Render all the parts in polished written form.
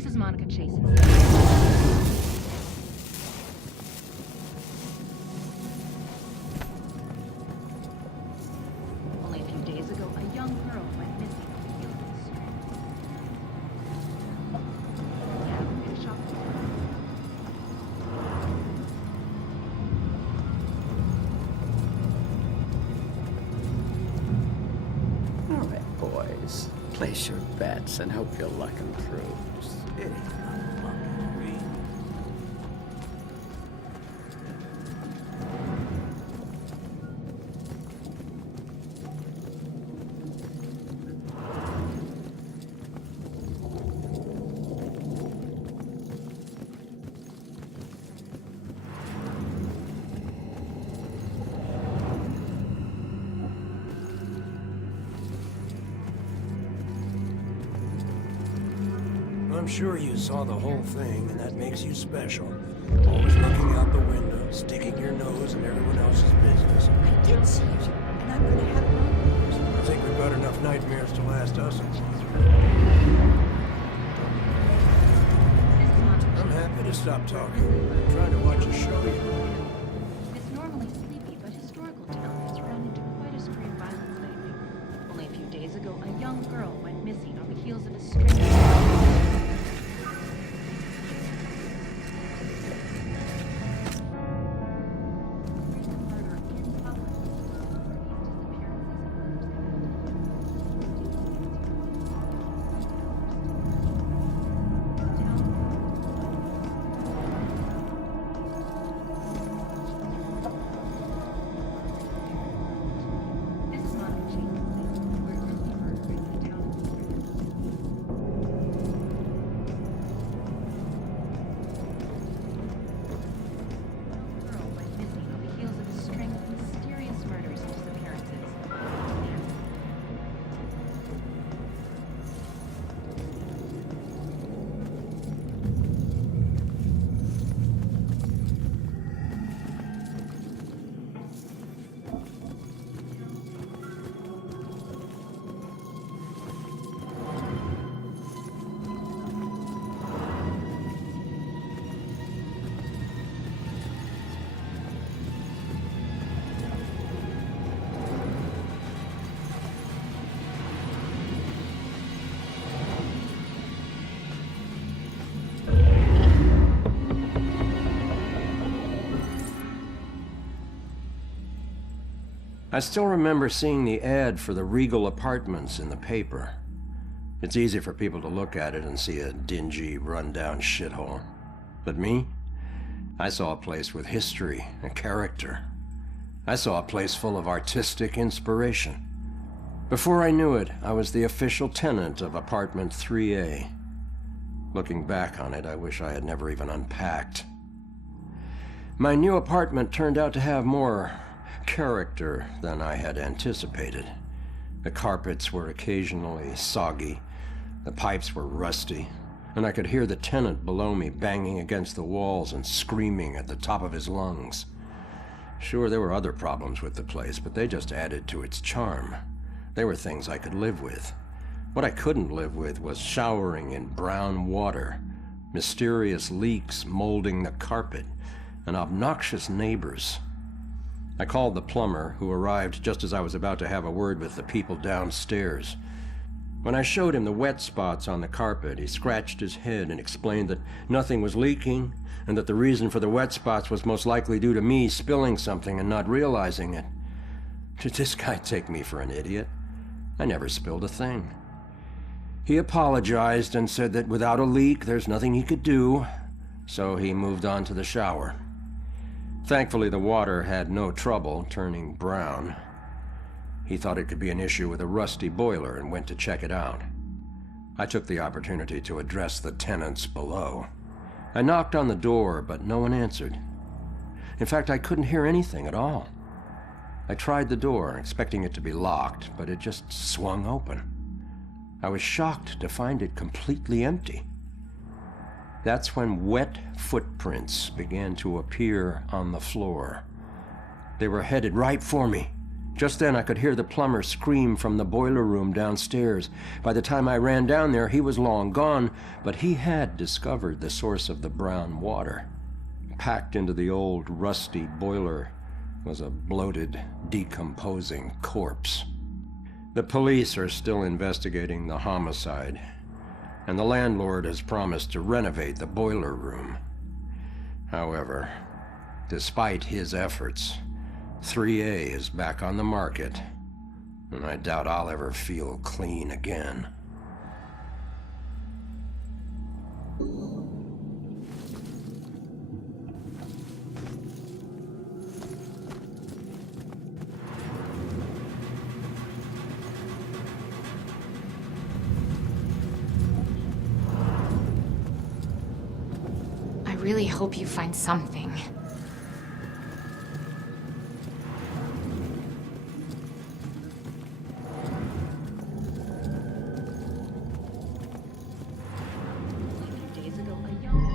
This is Monica Chase's. Only a few days ago, a young girl went missing on the heels of a string. Yeah, it shocked us. All right, boys. Place your bets and hope your luck improves. It ain't not lucky, Reed. I'm sure you saw the whole thing, and that makes you special. Always looking out the window, sticking your nose in everyone else's business. I did see it, and I'm gonna have nightmares. I think we've got enough nightmares to last us and see through. This is Monica. I'm happy to stop talking. I'm trying to watch a show here. This normally sleepy but historical town has run into quite a spree of violence lately. Only a few days ago, a young girl went missing on the heels of a string. I still remember seeing the ad for the Regal Apartments in the paper. It's easy for people to look at it and see a dingy, run-down shithole. But me? I saw a place with history and character. I saw a place full of artistic inspiration. Before I knew it, I was the official tenant of apartment 3A. Looking back on it, I wish I had never even unpacked. My new apartment turned out to have more character than I had anticipated. The carpets were occasionally soggy, the pipes were rusty, and I could hear the tenant below me banging against the walls and screaming at the top of his lungs. Sure, there were other problems with the place, but they just added to its charm. They were things I could live with. What I couldn't live with was showering in brown water, mysterious leaks molding the carpet, and obnoxious neighbors. I called the plumber, who arrived just as I was about to have a word with the people downstairs. When I showed him the wet spots on the carpet, he scratched his head and explained that nothing was leaking, and that the reason for the wet spots was most likely due to me spilling something and not realizing it. Did this guy take me for an idiot? I never spilled a thing. He apologized and said that without a leak, there's nothing he could do, so he moved on to the shower. Thankfully, the water had no trouble turning brown. He thought it could be an issue with a rusty boiler and went to check it out. I took the opportunity to address the tenants below. I knocked on the door, but no one answered. In fact, I couldn't hear anything at all. I tried the door, expecting it to be locked, but it just swung open. I was shocked to find it completely empty. That's when wet footprints began to appear on the floor. They were headed right for me. Just then I could hear the plumber scream from the boiler room downstairs. By the time I ran down there, he was long gone, but he had discovered the source of the brown water. Packed into the old, rusty boiler was a bloated, decomposing corpse. The police are still investigating the homicide, and the landlord has promised to renovate the boiler room. However, despite his efforts, 3A is back on the market, and I doubt I'll ever feel clean again. I really hope you find something. Days ago, a young...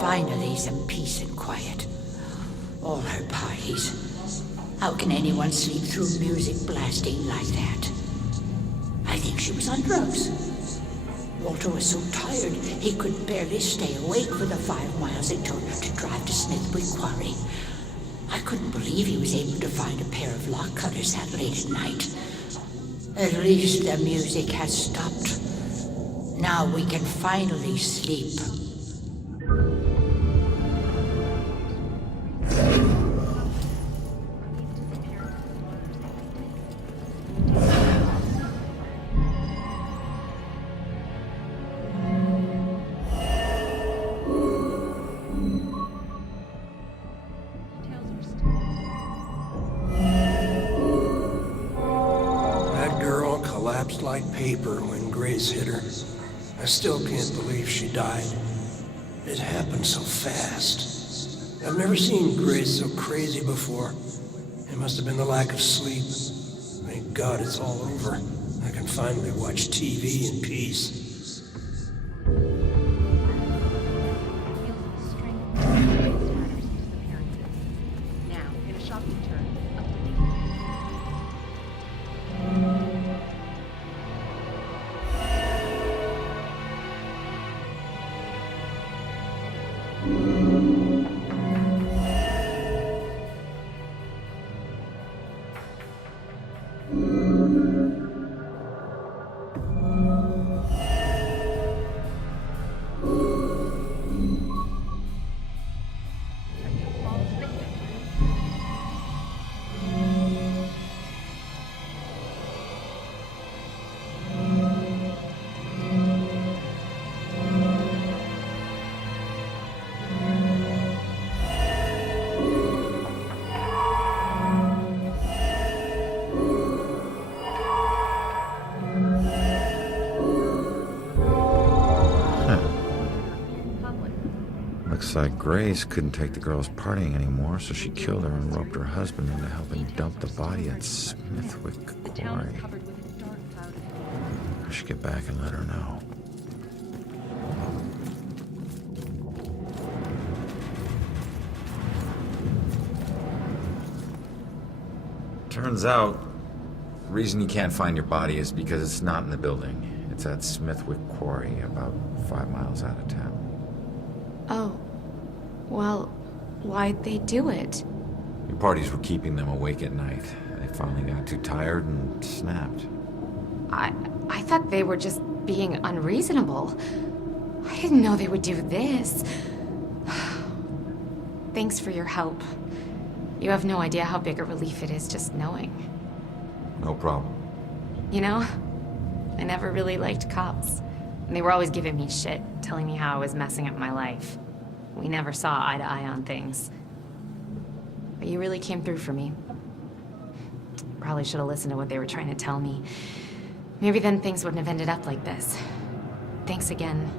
Finally, some peace and quiet. All her parties. How can anyone sleep through music blasting like that? I think she was on drugs. Walter was so tired he could barely stay awake for the 5 miles it took to drive to Smithwick Quarry. I couldn't believe he was able to find a pair of lock cutters that late at night. At least the music has stopped. Now we can finally sleep. Like paper when Grace hit her. I still can't believe she died. It happened so fast. I've never seen Grace so crazy before. It must have been the lack of sleep. Thank God it's all over. I can finally watch TV in peace. Looks like Grace couldn't take the girls partying anymore, so she killed her and roped her husband into helping dump the body at Smithwick Quarry. I should get back and let her know. Turns out, the reason you can't find your body is because it's not in the building. It's at Smithwick Quarry, about 5 miles out of town. Oh. Well, why'd they do it? Your parties were keeping them awake at night. They finally got too tired and snapped. I thought they were just being unreasonable. I didn't know they would do this. Thanks for your help. You have no idea how big a relief it is just knowing. No problem. You know, I never really liked cops. And they were always giving me shit, telling me how I was messing up my life. We never saw eye to eye on things. But you really came through for me. Probably should have listened to what they were trying to tell me. Maybe then things wouldn't have ended up like this. Thanks again.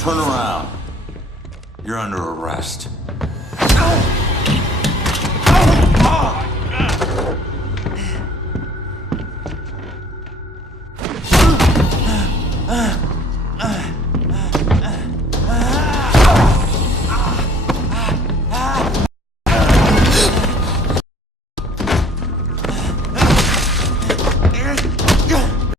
Turn around. You're under arrest.